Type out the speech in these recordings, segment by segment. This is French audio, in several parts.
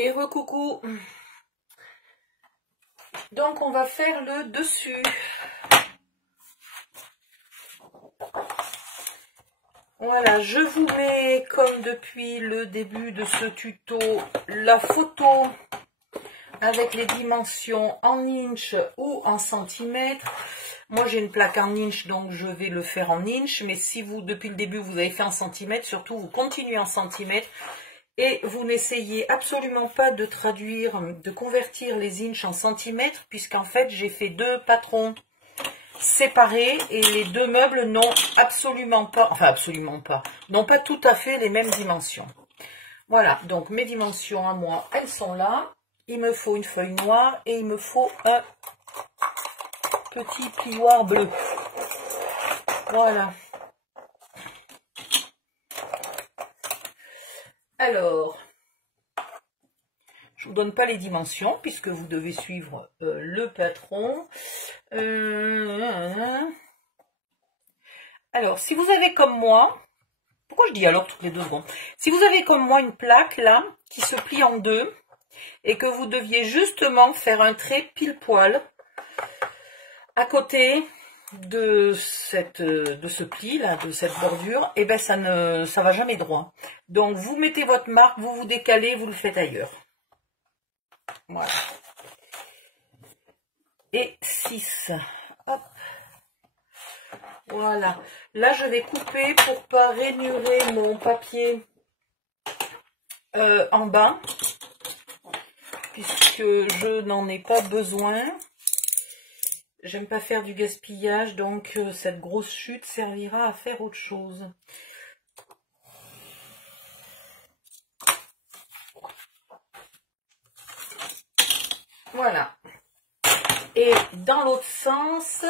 Et recoucou. Donc on va faire le dessus. Voilà, je vous mets comme depuis le début de ce tuto la photo avec les dimensions en inch ou en centimètres. Moi j'ai une plaque en inch donc je vais le faire en inch, mais si vous depuis le début vous avez fait en centimètres, surtout vous continuez en centimètres. Et vous n'essayez absolument pas de traduire, de convertir les inches en centimètres, puisqu'en fait, j'ai fait deux patrons séparés et les deux meubles n'ont absolument pas, n'ont pas tout à fait les mêmes dimensions. Voilà, donc mes dimensions à moi, elles sont là. Il me faut une feuille noire et il me faut un petit plioir bleu. Voilà. Alors, je ne vous donne pas les dimensions puisque vous devez suivre le patron. Alors, si vous avez comme moi, pourquoi je dis alors toutes les 2 secondes? Si vous avez comme moi une plaque là qui se plie en deux et que vous deviez justement faire un trait pile poil à côté de ce pli là, de cette bordure, et ben ça va jamais droit. Donc vous mettez votre marque, vous vous décalez, vous le faites ailleurs. Voilà. Et 6. Hop. Voilà. Là je vais couper pour pas rainurer mon papier en bas, puisque je n'en ai pas besoin. J'aime pas faire du gaspillage, donc cette grosse chute servira à faire autre chose. Voilà. Et dans l'autre sens,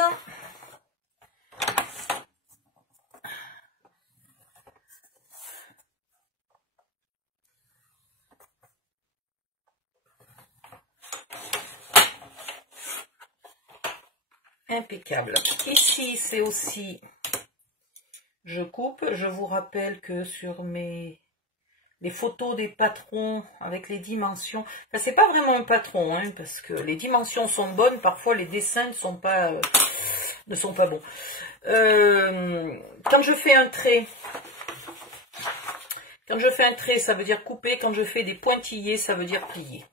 impeccable. Ici, c'est aussi, je coupe. Je vous rappelle que sur les photos des patrons avec les dimensions, enfin, c'est pas vraiment un patron, hein, parce que les dimensions sont bonnes, parfois les dessins ne sont pas bons. Quand je fais un trait, ça veut dire couper. Quand je fais des pointillés, ça veut dire plier.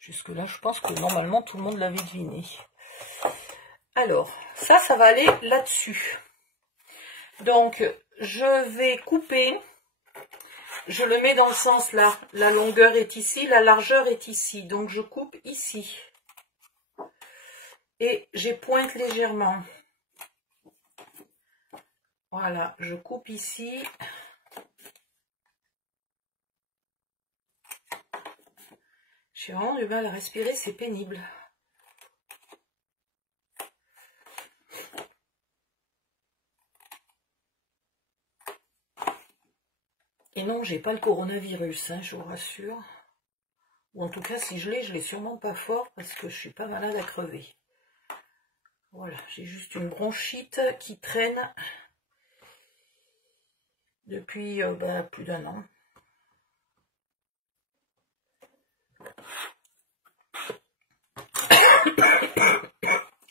Jusque là, je pense que normalement tout le monde l'avait deviné. Alors, ça va aller là-dessus. Donc, je vais couper. Je le mets dans le sens là. La longueur est ici, la largeur est ici. Donc, je coupe ici. Et j'épointe légèrement. Voilà, je coupe ici. J'ai vraiment du mal à respirer, c'est pénible. Et non, j'ai pas le coronavirus, hein, je vous rassure. Ou en tout cas, si je l'ai sûrement pas fort parce que je suis pas malade à crever. Voilà, j'ai juste une bronchite qui traîne depuis plus d'1 an.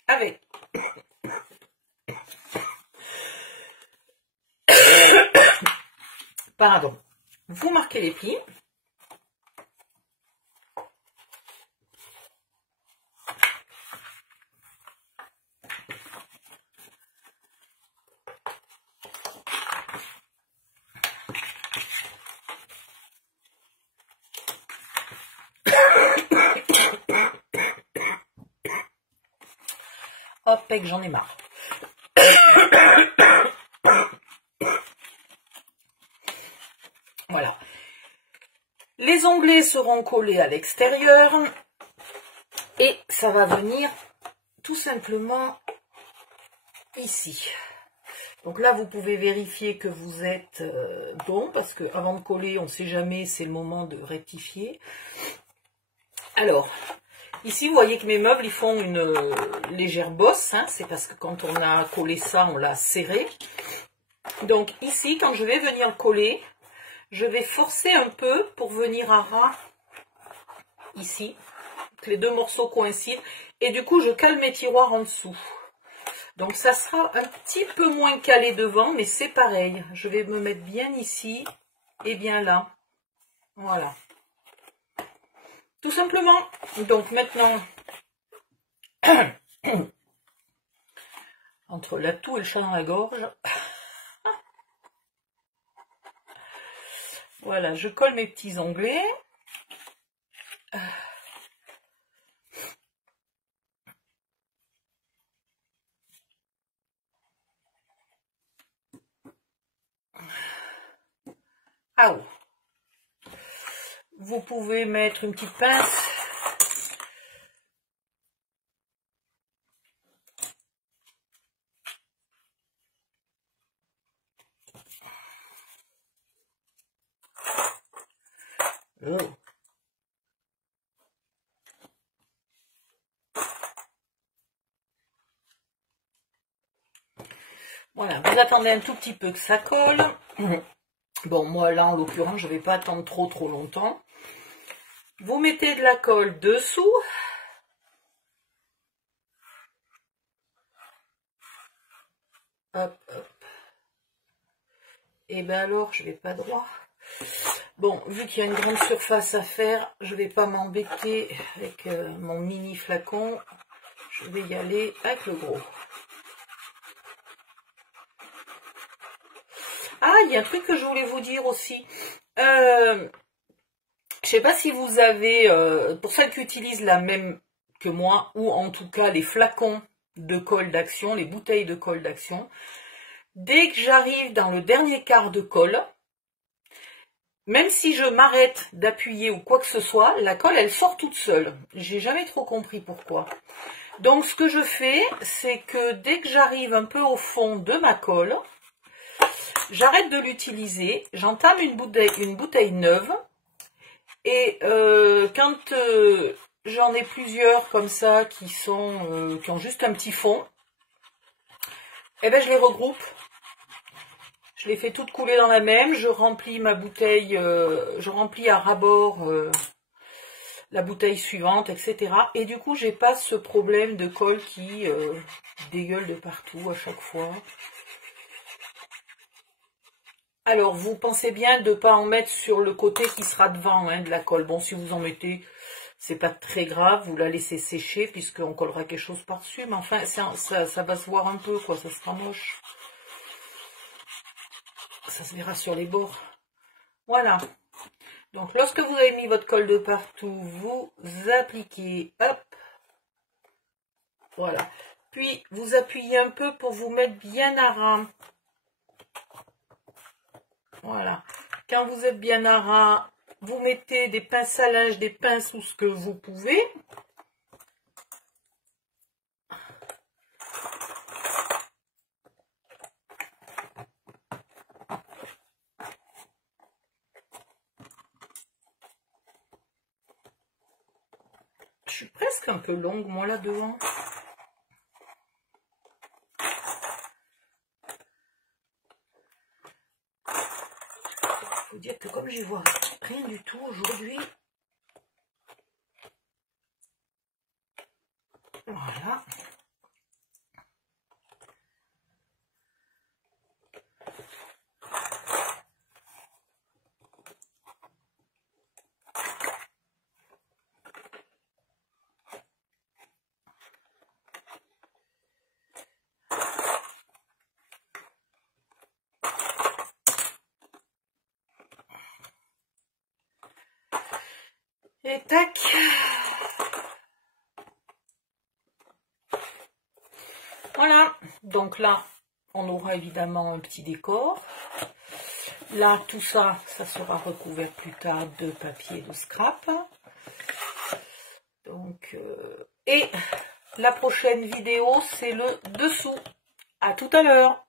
Avec pardon, vous marquez les plis. Hop, et que j'en ai marre. Voilà. Les onglets seront collés à l'extérieur et ça va venir tout simplement ici. Donc là, vous pouvez vérifier que vous êtes bon, parce que avant de coller, on ne sait jamais, c'est le moment de rectifier. Alors, ici, vous voyez que mes meubles, ils font une légère bosse, hein, c'est parce que quand on a collé ça, on l'a serré. Donc ici, quand je vais venir le coller, je vais forcer un peu pour venir à ras ici, que les deux morceaux coïncident, et du coup je cale mes tiroirs en dessous. Donc ça sera un petit peu moins calé devant, mais c'est pareil. Je vais me mettre bien ici et bien là. Voilà. Tout simplement. Donc maintenant, entre la toux et le chat dans la gorge, voilà, je colle mes petits onglets. Ah, vous pouvez mettre une petite pince. Oh. Voilà, vous attendez un tout petit peu que ça colle. Bon, moi là en l'occurrence, je ne vais pas attendre trop longtemps. Vous mettez de la colle dessous. Hop, hop. Et ben alors, je vais pas droit. Bon, vu qu'il y a une grande surface à faire, je vais pas m'embêter avec mon mini flacon. Je vais y aller avec le gros. Ah, il y a un truc que je voulais vous dire aussi. Je sais pas si vous avez, pour celles qui utilisent la même que moi, ou en tout cas les flacons de colle d'action, les bouteilles de colle d'action, dès que j'arrive dans le dernier quart de colle, même si je m'arrête d'appuyer ou quoi que ce soit, la colle elle sort toute seule. J'ai jamais trop compris pourquoi. Donc ce que je fais, c'est que dès que j'arrive un peu au fond de ma colle, j'arrête de l'utiliser, j'entame une bouteille neuve, et quand j'en ai plusieurs comme ça qui ont juste un petit fond, et ben je les regroupe. Je les fais toutes couler dans la même, je remplis ma bouteille, je remplis à ras-bord la bouteille suivante, etc. Et du coup, j'ai pas ce problème de colle qui dégueule de partout à chaque fois. Alors, vous pensez bien de ne pas en mettre sur le côté qui sera devant hein, de la colle. Bon, si vous en mettez, c'est pas très grave, vous la laissez sécher puisqu'on collera quelque chose par-dessus. Mais enfin, ça va se voir un peu, quoi, ça sera moche. Ça se verra sur les bords. Voilà. Donc, lorsque vous avez mis votre colle de partout, vous appliquez, hop. Voilà. Puis, vous appuyez un peu pour vous mettre bien à ras. Voilà. Quand vous êtes bien à ras, vous mettez des pinces à linge, des pinces ou ce que vous pouvez. Je suis presque un peu longue, moi, là devant. Faut dire que comme j'y vois rien du tout aujourd'hui, voilà. Et tac. Voilà. Donc là, on aura évidemment un petit décor. Là, tout ça, ça sera recouvert plus tard de papier de scrap. Donc, et la prochaine vidéo, c'est le dessous. À tout à l'heure.